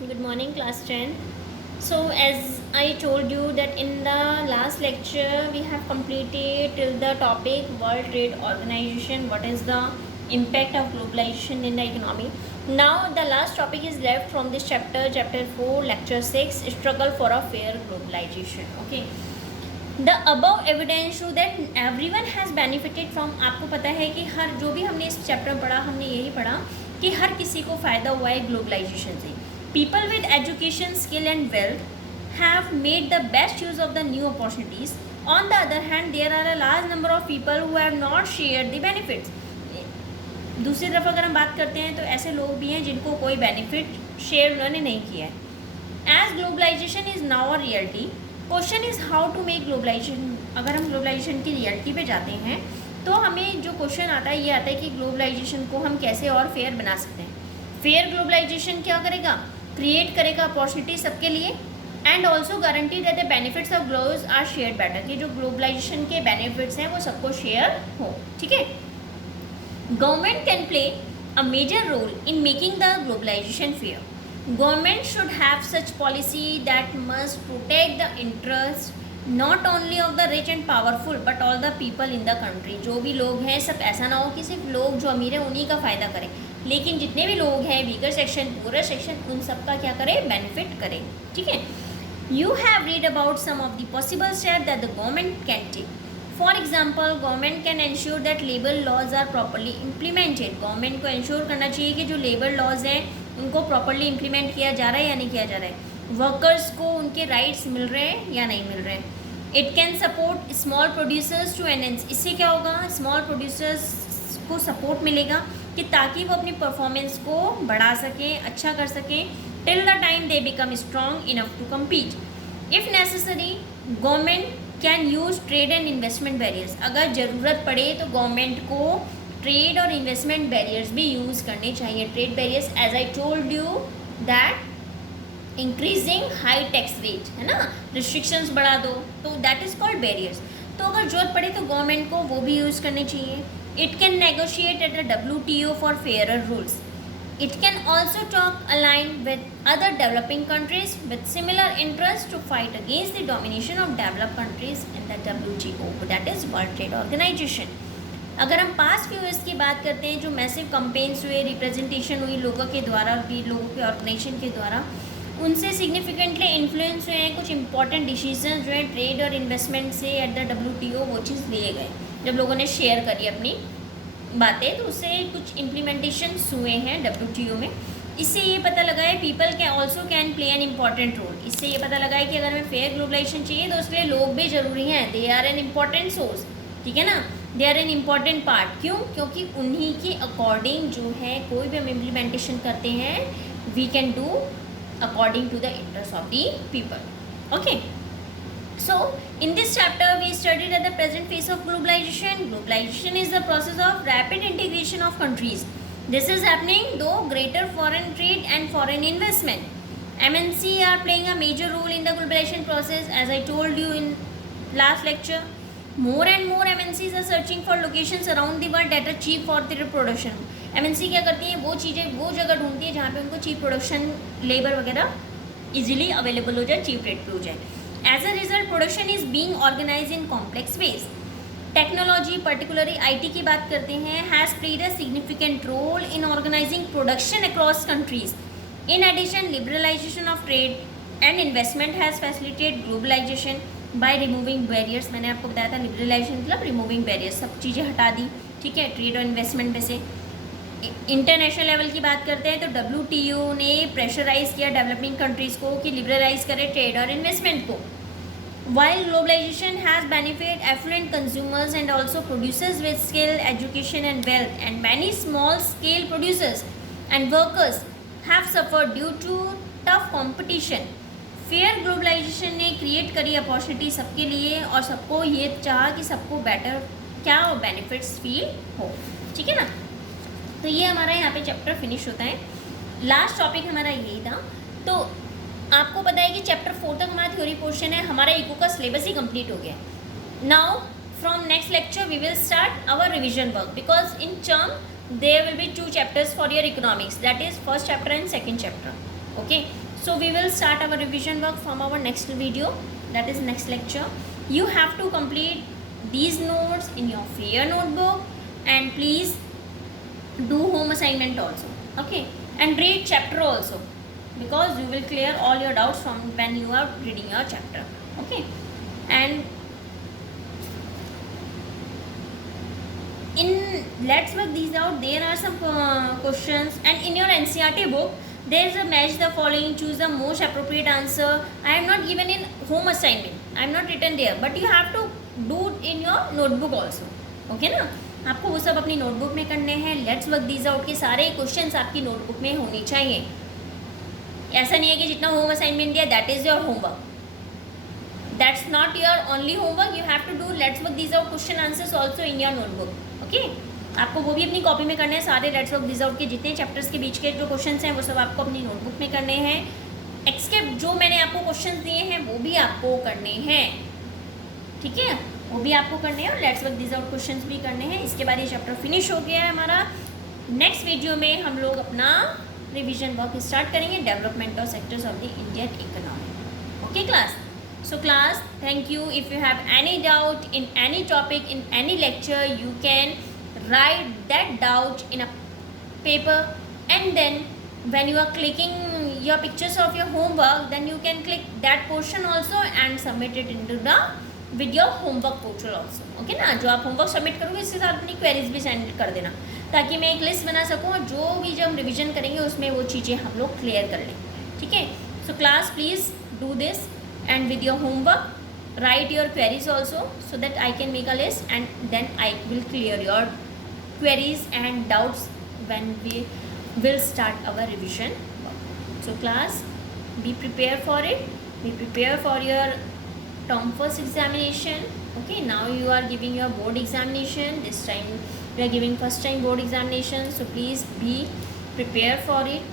Good morning, class 10. So, as I told you that in the last lecture we have completed till the topic World Trade Organization, what is the impact of globalization in the economy. Now the last topic is left from this chapter 4, lecture 6, struggle for a fair globalization. Okay. The above evidence show that everyone has benefited from. आपको पता है कि हर जो भी हमने इस chapter में पढ़ा, हमने यही पढ़ा कि हर किसी को फ़ायदा हुआ है ग्लोबलाइजेशन से. People with education, skill and wealth have made the best use of the new opportunities. On the other hand there are a large number of people who have not share the benefits. दूसरी तरफ अगर हम बात करते हैं तो ऐसे लोग भी हैं जिनको कोई बेनिफिट शेयर उन्होंने नहीं किया है. As globalisation is now a reality, question is how to make globalisation. अगर हम ग्लोबलाइजेशन की रियलिटी पे जाते हैं तो हमें जो क्वेश्चन आता है ये आता है कि ग्लोबलाइजेशन को हम कैसे और फेयर बना सकते हैं. फेयर ग्लोबलाइजेशन क्या करेगा? क्रिएट करेगा अपॉर्चुनिटी सबके लिए and also guarantee that the benefits of glows are share better. कि जो ग्लोबलाइजेशन के बेनिफिट्स हैं वो सबको शेयर हो. ठीक है. Government can play a major role in making the globalisation fair. Government should have such policy that must protect the interest not only of the rich and powerful but all the people in the country. जो भी लोग हैं सब ऐसा ना हो कि सिर्फ लोग जो अमीर हैं उन्हीं का फ़ायदा करें, लेकिन जितने भी लोग हैं वीकर सेक्शन, पूरा सेक्शन, उन सब का क्या करें? बेनिफिट करें. ठीक है. You have read about some of the possible steps that the government can take. For example, government can ensure that labor laws are properly implemented. Government को इंश्योर करना चाहिए कि जो लेबर लॉज हैं उनको प्रॉपरली इम्प्लीमेंट किया जा रहा है या नहीं किया जा रहा है. वर्कर्स को उनके राइट्स मिल रहे हैं या नहीं मिल रहे हैं. It can support small producers to enhance. इससे क्या होगा? स्मॉल प्रोड्यूसर्स को सपोर्ट मिलेगा कि ताकि वो अपनी परफॉर्मेंस को बढ़ा सकें, अच्छा कर सकें, till the time they become strong enough to compete. If necessary, government can use trade and investment barriers. अगर ज़रूरत पड़े तो गवर्नमेंट को ट्रेड और इन्वेस्टमेंट बैरियर्स भी यूज़ करने चाहिए. Trade barriers, as I told you that increasing high tax rate है ना, रिस्ट्रिक्शंस बढ़ा दो, तो दैट इज़ कॉल्ड बैरियर्स. तो अगर ज़रूरत पड़े तो गवर्नमेंट को वो भी यूज़ करने चाहिए. It can negotiate at the WTO for fairer rules. It can also talk align with other developing countries with similar interests to fight against the domination of developed countries in the WTO, that is World Trade Organization. अगर हम past few years की बात करते हैं, जो massive companies हुए, representation हुई लोगों के द्वारा, भी लोगों के ऑर्गेनाइजेशन के द्वारा, उनसे सिग्निफिकेंटली इन्फ्लुएंस हुए हैं कुछ इंपॉर्टेंट डिसीजन जो है ट्रेड और इन्वेस्टमेंट से एट द WTO वो चीज़ लिए गए. जब लोगों ने शेयर करी अपनी बातें तो उससे कुछ इम्प्लीमेंटेशन हुए हैं WTO में. इससे ये पता लगा है people can also can play an important role. इससे ये पता लगा है कि अगर हमें फेयर ग्लोबलाइजेशन चाहिए तो उसके लिए लोग भी ज़रूरी हैं. They are an important source. ठीक है ना, they are an important part. क्यों? क्योंकि उन्हीं के अकॉर्डिंग जो है कोई भी हम इम्प्लीमेंटेशन करते हैं we can do according to the interest of the people. Okay. So, in this chapter, we studied at the present phase of globalization. Globalization is the process of rapid integration of countries. This is happening though greater foreign trade and foreign investment. MNC are playing a major role in the globalization process. As I told you in last lecture, more and more MNCs are searching for locations around the world that are cheap for their production. MNC क्या करती हैं? वो चीज़ें, वो जगह ढूंढती है जहाँ पे उनको चीप प्रोडक्शन, लेबर वगैरह इजीली अवेलेबल हो जाए, चीप रेट पे हो जाए. As a result, production is being organized in complex ways. Technology, particularly IT की बात करते हैं, has played a significant role in organizing production across countries. In addition, liberalization of trade and investment has facilitated globalization by removing barriers. मैंने आपको बताया था liberalization मतलब removing barriers, सब चीज़ें हटा दी. ठीक है, ट्रेड और इन्वेस्टमेंट में से. इंटरनेशनल लेवल की बात करते हैं तो WTO ने प्रेशराइज किया डेवलपिंग कंट्रीज़ को कि लिबरलाइज करें ट्रेड और इन्वेस्टमेंट को. While globalization has benefited affluent consumers and also producers with skill, education and wealth, and many small-scale producers and workers have suffered due to tough competition. Fair globalization ने create करी opportunity सबके लिए और सबको ये चाहा कि सबको बेटर क्या और बेनिफिट्स फील हो. ठीक है ना. तो ये हमारा यहाँ पे चैप्टर फिनिश होता है. लास्ट टॉपिक हमारा यही था. तो आपको पता है कि चैप्टर 4 तक हमारा थ्योरी पोर्शन है. हमारा इको का सिलेबस ही कंप्लीट हो गया. Now from next lecture we will start our revision work because in term there will be 2 chapters for your economics, that is first chapter and second chapter. Okay, So we will start our revision work from our next video, that is next lecture. You have to complete these notes in your fair notebook, and please do home assignment also, okay, and read chapter also, because you will clear all your doubts from when you are reading your chapter, okay. And in let's work these out, there are some questions, and in your NCERT book there is a match the following, choose the most appropriate answer. I am not given in home assignment, I am not written there, but you have to do in your notebook also, okay ना. आपको वो सब अपनी notebook में करने हैं. Let's work these out के सारे क्वेश्चंस आपकी नोटबुक में होने चाहिए. ऐसा नहीं है कि जितना होम असाइनमेंट दिया that is your homework, that's not your only homework. You have to do let's work these out question answers also in your notebook, okay. आपको वो भी अपनी कॉपी में करने हैं. सारे लेट्स वर्क दीज आउट के जितने चैप्टर्स के बीच के जो क्वेश्चन हैं वो सब आपको अपनी नोटबुक में करने हैं. एक्सेप्ट जो मैंने आपको क्वेश्चन दिए हैं वो भी आपको करने हैं, ठीक है, वो भी आपको करने हैं. और let's work these out questions भी करने हैं. इसके बाद ये चैप्टर फिनिश हो गया है हमारा. नेक्स्ट वीडियो में हम लोग अपना रिवीजन वर्क स्टार्ट करेंगे, development of sectors of the Indian economy, okay class. So class, thank you. If you have any doubt in any topic in any lecture, you can write that doubt in a paper, and then when you are clicking your pictures of your homework, then you can click that portion also and submit it into the with your homework portal also, okay ना. जो आप homework submit करोगे इसके साथ अपनी queries भी send कर देना, ताकि मैं एक लिस्ट बना सकूँ और जो भी जब हम रिविजन करेंगे उसमें वो चीज़ें हम लोग क्लियर कर लें, ठीक है. So class, please do this, and with your homework write your queries also, so that I can make a list, and then I will clear your queries and doubts when we will start our revision work. So class, be prepared for it. Be prepared for your term first examination, okay. Now you are giving your board examination. This time we are giving first time board examination, so please be prepared for it.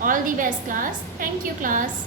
All the best class. Thank you class.